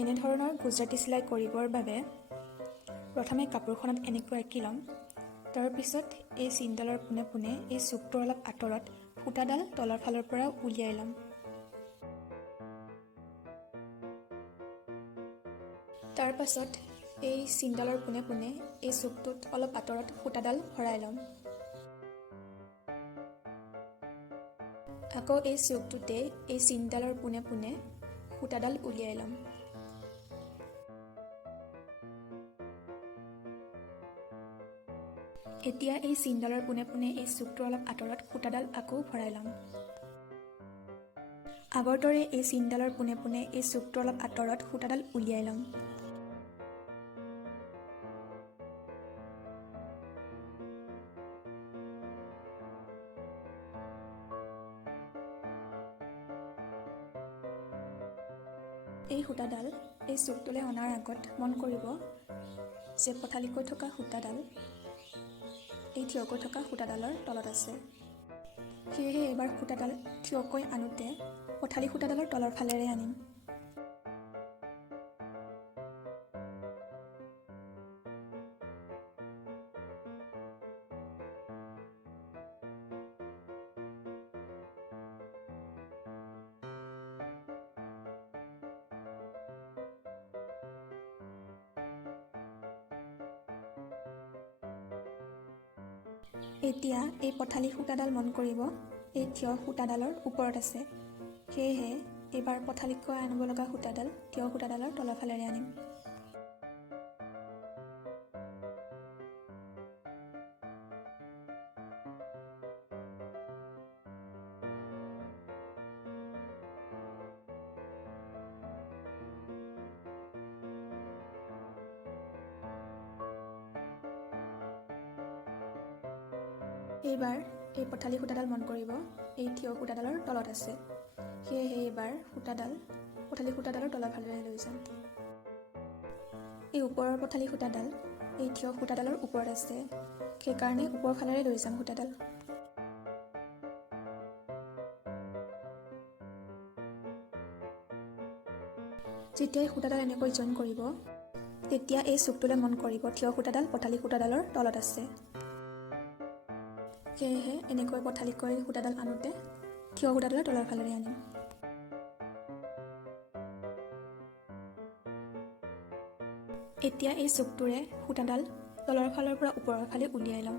এনেধৰণৰ গুজৰাটী চিলাই কৰিবৰ বাবে প্ৰথমে কাপোৰখনত এনেকৈ আঁকি ল'ম। তাৰপিছত এই চিনডালৰ পোনে পোনে এই চুকটোৰ অলপ আঁতৰত সূতাডাল তলৰ ফালৰ পৰা উলিয়াই ল'ম। তাৰ পাছত এই চিনডালৰ পোনে পোনে এই চুকটোত অলপ আঁতৰত সূতাডাল ভৰাই ল'ম। আকৌ এই চুকটোতে এই চিনডালৰ পোনে পোনে সূতাডাল উলিয়াই ল'ম। এতিয়া এই চিনডালৰ পোনে পোনে এই চুকটোৰ অলপ আঁতৰত সূতাডাল আকৌ ভৰাই ল'ম। আগৰ দৰে এই চিনডালৰ পোনে পোনে এই চুকটোৰ অলপ আঁতৰত সূতাডাল উলিয়াই ল'ম। এই সূতাডাল এই চুকটোলৈ অনাৰ আগত মন কৰিব যে পঠালিকৈ থকা সূতাডাল এই থিয়কৈ থকা সূতাডালৰ তলত আছে। সেয়েহে এইবাৰ সূতাডাল থিয়কৈ আনোতে পঠালি সূতাডালৰ তলৰ ফালেৰে আনিম। এতিয়া এই পঠালি সূতাডাল মন কৰিব এই থিয় সূতাডালৰ ওপৰত আছে। সেয়েহে এইবাৰ পঠালিকৈ আনিব লগা সূতাডাল থিয় সূতাডালৰ তলৰ ফালেৰে আনিম। এইবাৰ এই পঠালি সূতাডাল মন কৰিব এই থিয় সূতাডালৰ তলত আছে। সেয়েহে এইবাৰ পঠালি সূতাডালৰ তলৰ ফালেৰে লৈ যাম। এই ওপৰৰ পঠালি সূতাডাল এই থিয় সূতাডালৰ ওপৰত আছে। সেইকাৰণে ওপৰৰ ফালেৰে লৈ যাম সূতাডাল। যেতিয়া সূতাডাল এনেকৈ জইন কৰিব তেতিয়া এই চুকটোলৈ মন কৰিব থিয় সূতাডাল পঠালি সূতাডালৰ তলত আছে। সেয়েহে এনেকৈ পঠালিকৈ সূতাডাল আনোতে থিয় সূতাডালৰ তলৰ ফালেৰে আনিম। এতিয়া এই চুকটোৰে সূতাডাল তলৰ ফালৰ পৰা ওপৰৰ ফালে উলিয়াই ল'ম।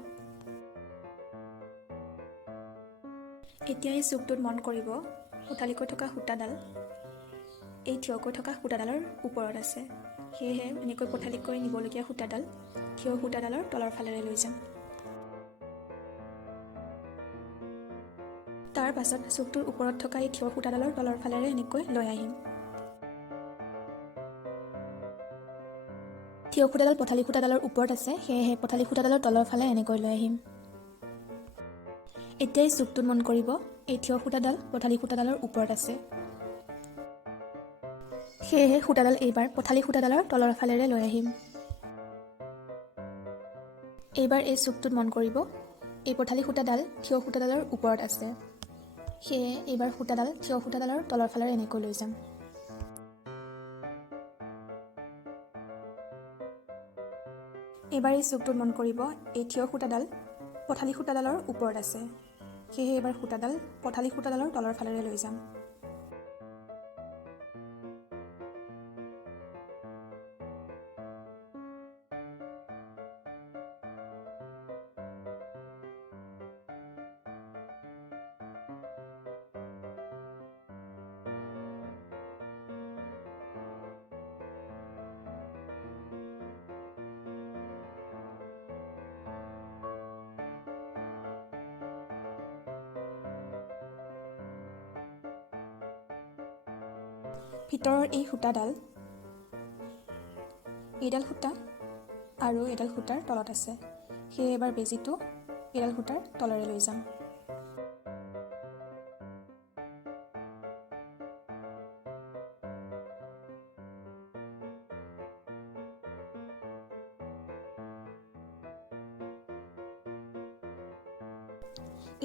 এতিয়া এই চুকটোত মন কৰিব পঠালিকৈ থকা সূতাডাল এই থিয়কৈ থকা সূতাডালৰ ওপৰত আছে। সেয়েহে এনেকৈ পঠালিকৈ নিবলগীয়া সূতাডাল থিয় সূতাডালৰ তলৰ ফালেৰে লৈ যাম। তাৰ পাছত চুকটোৰ ওপৰত থকা এই থিয় সূতাডালৰ তলৰ ফালেৰে এনেকৈ লৈ আহিম। থিয় সূতাডাল পঠালি সূতাডালৰ ওপৰত আছে। সেয়েহে পঠালি সূতাডালৰ তলৰ ফালে এনেকৈ লৈ আহিম। এতিয়া এই চুকটোত মন কৰিব এই থিয় সূতাডাল পঠালি সূতাডালৰ ওপৰত আছে। সেয়েহে সূতাডাল এইবাৰ পঠালি সূতাডালৰ তলৰ ফালেৰে লৈ আহিম। এইবাৰ এই চুকটোত মন কৰিব এই পঠালি সূতাডাল থিয় সূতাডালৰ ওপৰত আছে। সেয়ে এইবাৰ সূতাডাল থিয় সূতাডালৰ তলৰ ফালেৰে এনেকৈ লৈ যাম। এইবাৰ এই চুকটোত মন কৰিব এই থিয় সূতাডাল পঠালি সূতাডালৰ ওপৰত আছে। সেয়েহে এইবাৰ সূতাডাল পঠালি সূতাডালৰ তলৰ ফালেৰে লৈ যাম। ভিতৰৰ এই সূতাডাল এইডাল সূতা আৰু এইডাল সূতাৰ তলত আছে। সেয়ে এবাৰ বেজিটো এইডাল সূতাৰ তলৰে লৈ যাম।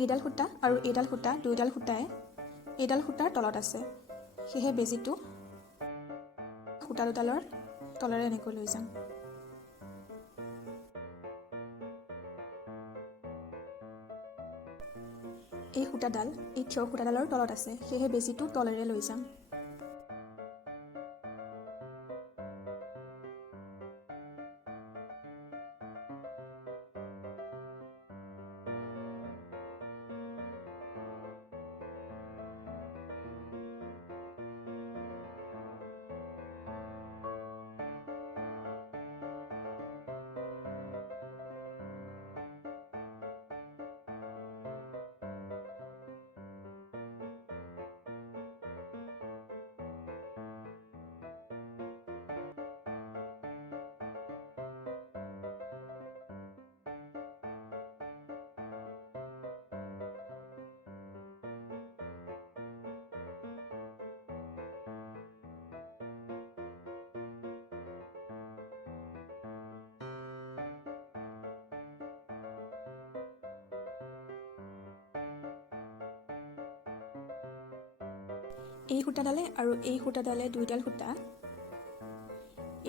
এইডাল সূতা আৰু এইডাল সূতা দুইডাল সূতাই এইডাল সূতাৰ তলত আছে। সেয়ে বেজিটো সূতা দুডালৰ তলেৰে এনেকৈ লৈ যাম। এই সূতাডাল এই থিয় সূতাডালৰ তলত আছে, সেয়েহে বেজীটো তলেৰে লৈ যাম। এই সূতাডালে আৰু এই সূতাডালে দুইডাল সূতা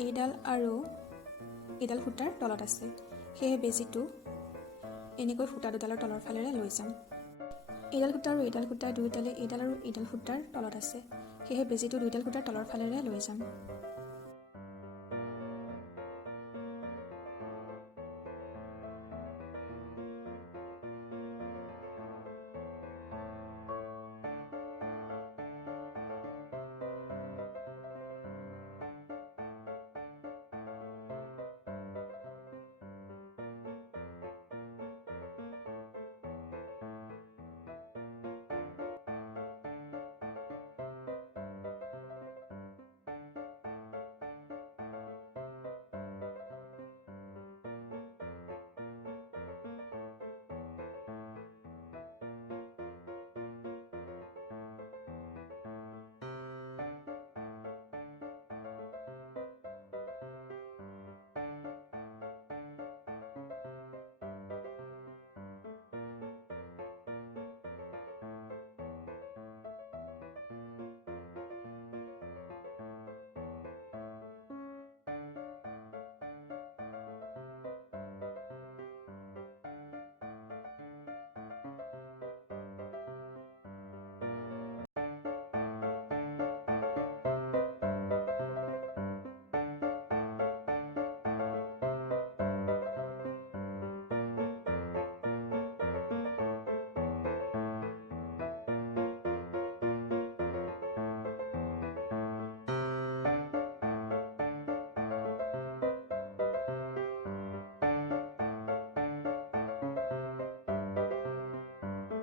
এইডাল আৰু এইডাল সূতাৰ তলত আছে, সেয়ে বেজীটো এনেকৈ সূতা দুডালৰ তলৰ ফালেৰে লৈ যাম। এইডাল সূতা আৰু এইডাল সূতা দুইডালে এইডাল আৰু এইডাল সূতাৰ তলত আছে, সেয়ে বেজীটো দুইডাল সূতাৰ তলৰ ফালেৰে লৈ যাম।